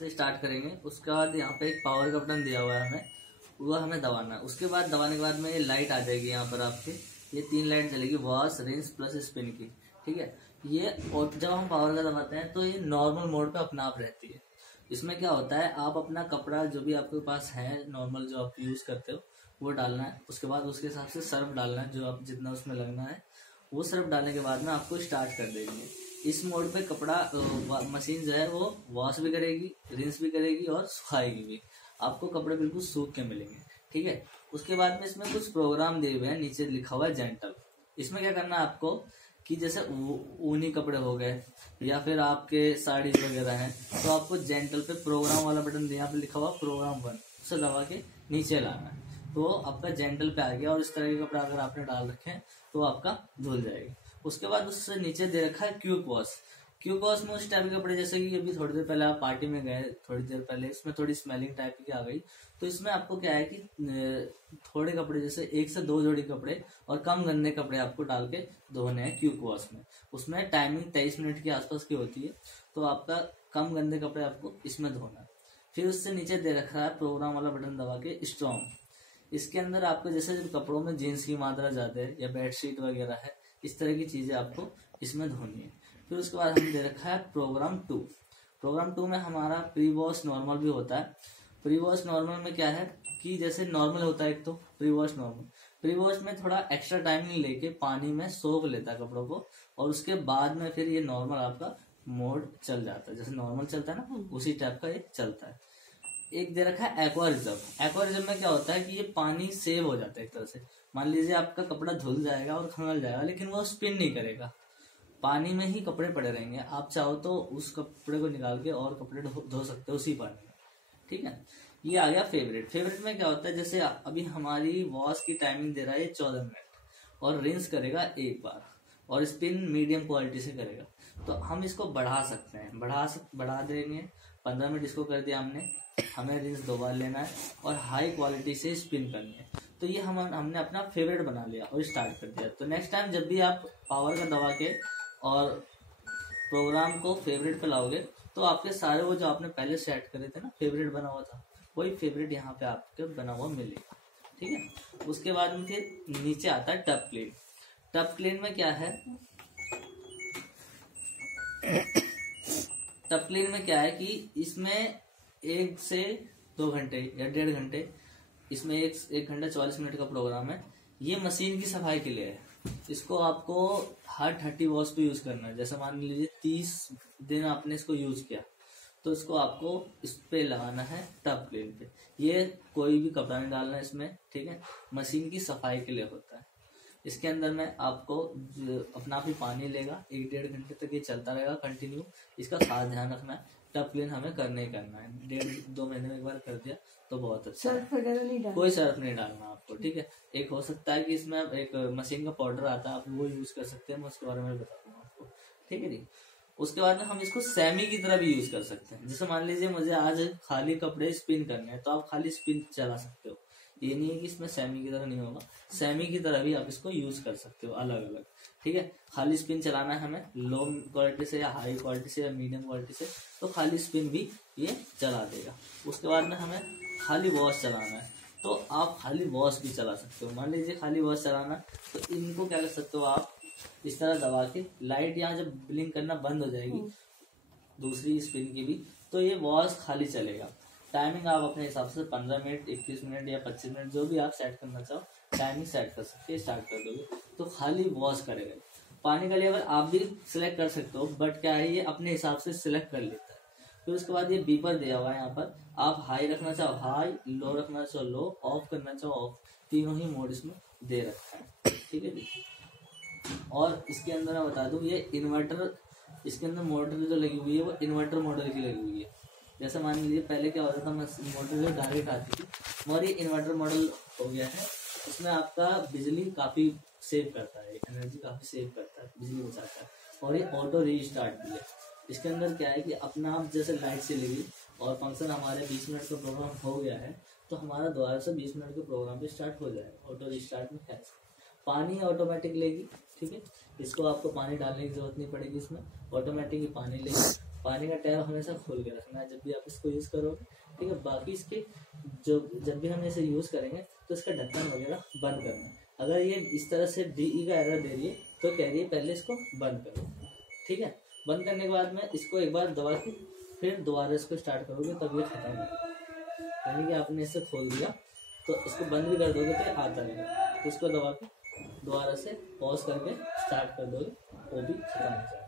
से स्टार्ट करेंगे। उसके बाद यहाँ पे एक पावर का बटन दिया हुआ है हमें, वो हमें दबाना है। उसके बाद दबाने के बाद में ये लाइट आ जाएगी यहाँ पर आपके, ये 3 लाइट चलेगी, वॉश, रिंस प्लस स्पिन की, ठीक है। ये और जब हम पावर का दबाते हैं तो ये नॉर्मल मोड पे अपने आप रहती है। इसमें क्या होता है, आप अपना कपड़ा जो भी आपके पास है नॉर्मल जो आप यूज करते हो वो डालना है। उसके बाद उसके हिसाब से सर्फ डालना है, जो आप जितना उसमें लगना है वो सर्फ डालने के बाद में आपको स्टार्ट कर देंगे। इस मोड पे कपड़ा मशीन जो है वो वॉश भी करेगी, रिंस भी करेगी और सुखाएगी भी। आपको कपड़े बिल्कुल सूख के मिलेंगे, ठीक है। उसके बाद में इसमें कुछ प्रोग्राम दिए हुए हैं, नीचे लिखा हुआ है जेंटल। इसमें क्या करना है आपको कि जैसे ऊनी कपड़े हो गए या फिर आपके साड़ी वगैरह हैं, तो आपको जेंटल पे प्रोग्राम वाला बटन यहाँ पे लिखा हुआ प्रोग्राम 1, उसे दबा के नीचे लाना है, तो आपका जेंटल पे आ गया। और इस तरह के कपड़ा अगर आपने डाल रखे हैं तो आपका धुल जाएगा। उसके बाद उससे नीचे दे रखा है क्यूक वॉश। क्यूक वॉश में उस टाइप के कपड़े, जैसे कि अभी थोड़ी देर पहले आप पार्टी में गए, थोड़ी देर पहले इसमें थोड़ी स्मेलिंग टाइप की आ गई, तो इसमें आपको क्या है कि थोड़े कपड़े जैसे 1 से 2 जोड़ी कपड़े और कम गंदे कपड़े आपको डाल के धोने हैं क्यूक वॉश में। उसमें टाइमिंग 23 मिनट के आसपास की होती है, तो आपका कम गंदे कपड़े आपको इसमें धोना है। फिर उससे नीचे दे रखा है प्रोग्राम वाला बटन दबा के स्ट्रॉन्ग। इसके अंदर आपको जैसे कपड़ों में जीन्स की मात्रा ज्यादा है या बेडशीट वगैरह है, इस तरह की चीजें आपको इसमें धोनी है। फिर उसके बाद हमने दे रखा है प्रोग्राम 2। प्रोग्राम 2 में हमारा प्री वॉश नॉर्मल भी होता है। प्री वॉश नॉर्मल में क्या है कि जैसे नॉर्मल होता है एक तो pre wash normal, pre wash में थोड़ा एक्स्ट्रा टाइमिंग लेके पानी में सोख लेता है कपड़ों को, और उसके बाद में फिर ये नॉर्मल आपका मोड चल जाता है, जैसे नॉर्मल चलता है ना उसी टाइप का ये चलता है। एक दे रखा है एक्वा रिजर्व। एक्वा रिजर्व में क्या होता है कि ये पानी सेव हो जाता है एक तरह से। मान लीजिए आपका कपड़ा धुल जाएगा और खंगल जाएगा, लेकिन वो स्पिन नहीं करेगा, पानी में ही कपड़े पड़े रहेंगे। आप चाहो तो उस कपड़े को निकाल के और कपड़े धो सकते हो उसी पानी में, ठीक है। ये आ गया फेवरेट। फेवरेट में क्या होता है, जैसे अभी हमारी वॉश की टाइमिंग दे रहा है 14 मिनट और रिंस करेगा 1 बार और स्पिन मीडियम क्वालिटी से करेगा, तो हम इसको बढ़ा सकते हैं, बढ़ा देंगे। 15 मिनट इसको कर दिया हमने, हमें रिंस 2 बार लेना है और हाई क्वालिटी से स्पिन करनी है, तो ये हमने अपना फेवरेट बना लिया और स्टार्ट कर दिया। तो नेक्स्ट टाइम जब भी आप पावर का दबा के और प्रोग्राम को फेवरेट पे लाओगे तो आपके सारे वो जो आपने पहले सेट करे थे ना फेवरेट बना हुआ था, वही फेवरेट यहाँ पे आपके बना हुआ मिलेगा, ठीक है। उसके बाद में फिर नीचे आता है टब क्लीन। टब क्लीन में क्या है, टब क्लीन में क्या है कि इसमें 1 से 2 घंटे या 1.5 घंटे, इसमें 1 घंटा 40 मिनट का प्रोग्राम है। ये मशीन की सफाई के लिए है। इसको आपको हर 30 वॉश पे यूज करना है। जैसे मान लीजिए 30 दिन आपने इसको यूज किया, तो इसको आपको इस पे लगाना है टब क्लीन पे। ये कोई भी कपड़ा नहीं डालना है इसमें, ठीक है, मशीन की सफाई के लिए होता है। इसके अंदर में आपको अपना आप ही पानी लेगा, 1-1.5 घंटे तक ये चलता रहेगा कंटिन्यू। इसका खास ध्यान रखना है, टब क्लीन हमें करना ही करना है। 1.5-2 महीने में एक बार कर दिया तो बहुत अच्छा है। कोई सर्फ नहीं डालना आपको, ठीक है। एक हो सकता है कि इसमें एक मशीन का पाउडर आता है, आप वो यूज कर सकते हैं, मैं उसके बारे में बता दूंगा आपको, ठीक है जी। उसके बाद में हम इसको सेमी की तरह भी यूज कर सकते हैं। जैसे मान लीजिए मुझे आज खाली कपड़े स्पिन करने हैं, तो आप खाली स्पिन चला सकते हो। ये नहीं है कि इसमें सेमी की तरह नहीं होगा, सेमी की तरह भी आप इसको यूज कर सकते हो अलग अलग, ठीक है। खाली स्पिन चलाना है हमें लो क्वालिटी से या हाई क्वालिटी से या मीडियम क्वालिटी से, तो खाली स्पिन भी ये चला देगा। उसके बाद में हमें खाली वॉश चलाना है, तो आप खाली वॉश भी चला सकते हो। मान लीजिए खाली वॉश चलाना है, तो इनको क्या कर सकते हो आप, इस तरह दबा के लाइट यहाँ जब ब्लिंक करना बंद हो जाएगी दूसरी स्पिन की भी, तो ये वॉश खाली चलेगा। टाइमिंग आप अपने हिसाब से 15 मिनट, 21 मिनट या 25 मिनट जो भी आप सेट करना चाहो, टाइमिंग सेट कर सकते हैं। स्टार्ट कर दोगे तो खाली वॉश करेगा। पानी का लेवल आप भी सिलेक्ट कर सकते हो, बट क्या है ये अपने हिसाब से सिलेक्ट कर लेता है। फिर उसके बाद ये बीपर दिया हुआ है यहाँ पर, आप हाई रखना चाहो हाई, लो रखना चाहो लो, ऑफ करना चाहो ऑफ, तीनों ही मोड इसमें दे रखा है, ठीक है जी। और इसके अंदर मैं बता दूं, ये इन्वर्टर, इसके अंदर मोटर जो लगी हुई है वो इन्वर्टर मॉडल की लगी हुई है। जैसे मान लीजिए पहले क्या होता था, मोटर जो डायरेक्ट आती थी, और ये इन्वर्टर मॉडल हो गया है। इसमें आपका बिजली काफी सेव करता है, एनर्जी काफी सेव करता है, बिजली बचाता है, और ये ऑटो रीस्टार्ट भी है। इसके अंदर क्या है कि अपना आप जैसे लाइट से लगी और फंक्शन हमारे 20 मिनट का प्रोग्राम हो गया है, तो हमारा दोबारा से 20 मिनट के प्रोग्राम भी स्टार्ट हो जाएगा। ऑटो रीस्टार्ट में कैसे पानी ऑटोमेटिक लेगी, ठीक है। इसको आपको पानी डालने की जरूरत नहीं पड़ेगी, इसमें ऑटोमेटिक ही पानी लेगी पानी का टैप हमेशा खोल के रखना है जब भी आप इसको यूज़ करोगे, ठीक है। बाकी इसके जो जब भी हम इसे यूज़ करेंगे तो इसका ढक्कन वगैरह बंद करना है। अगर ये इस तरह से DE का एरर दे रही है तो कह रही है पहले इसको बंद करो, ठीक है। बंद करने के बाद में इसको एक बार दबा के फिर दोबारा इसको स्टार्ट करोगे तब ये खत्म होगा। यानी कि आपने इसे खोल दिया तो इसको बंद भी कर दोगे तो आता रहेगा, तो इसको दबा के दोबारा से पॉज करके स्टार्ट कर दोगे, वो भी खत्म हो जाएगा।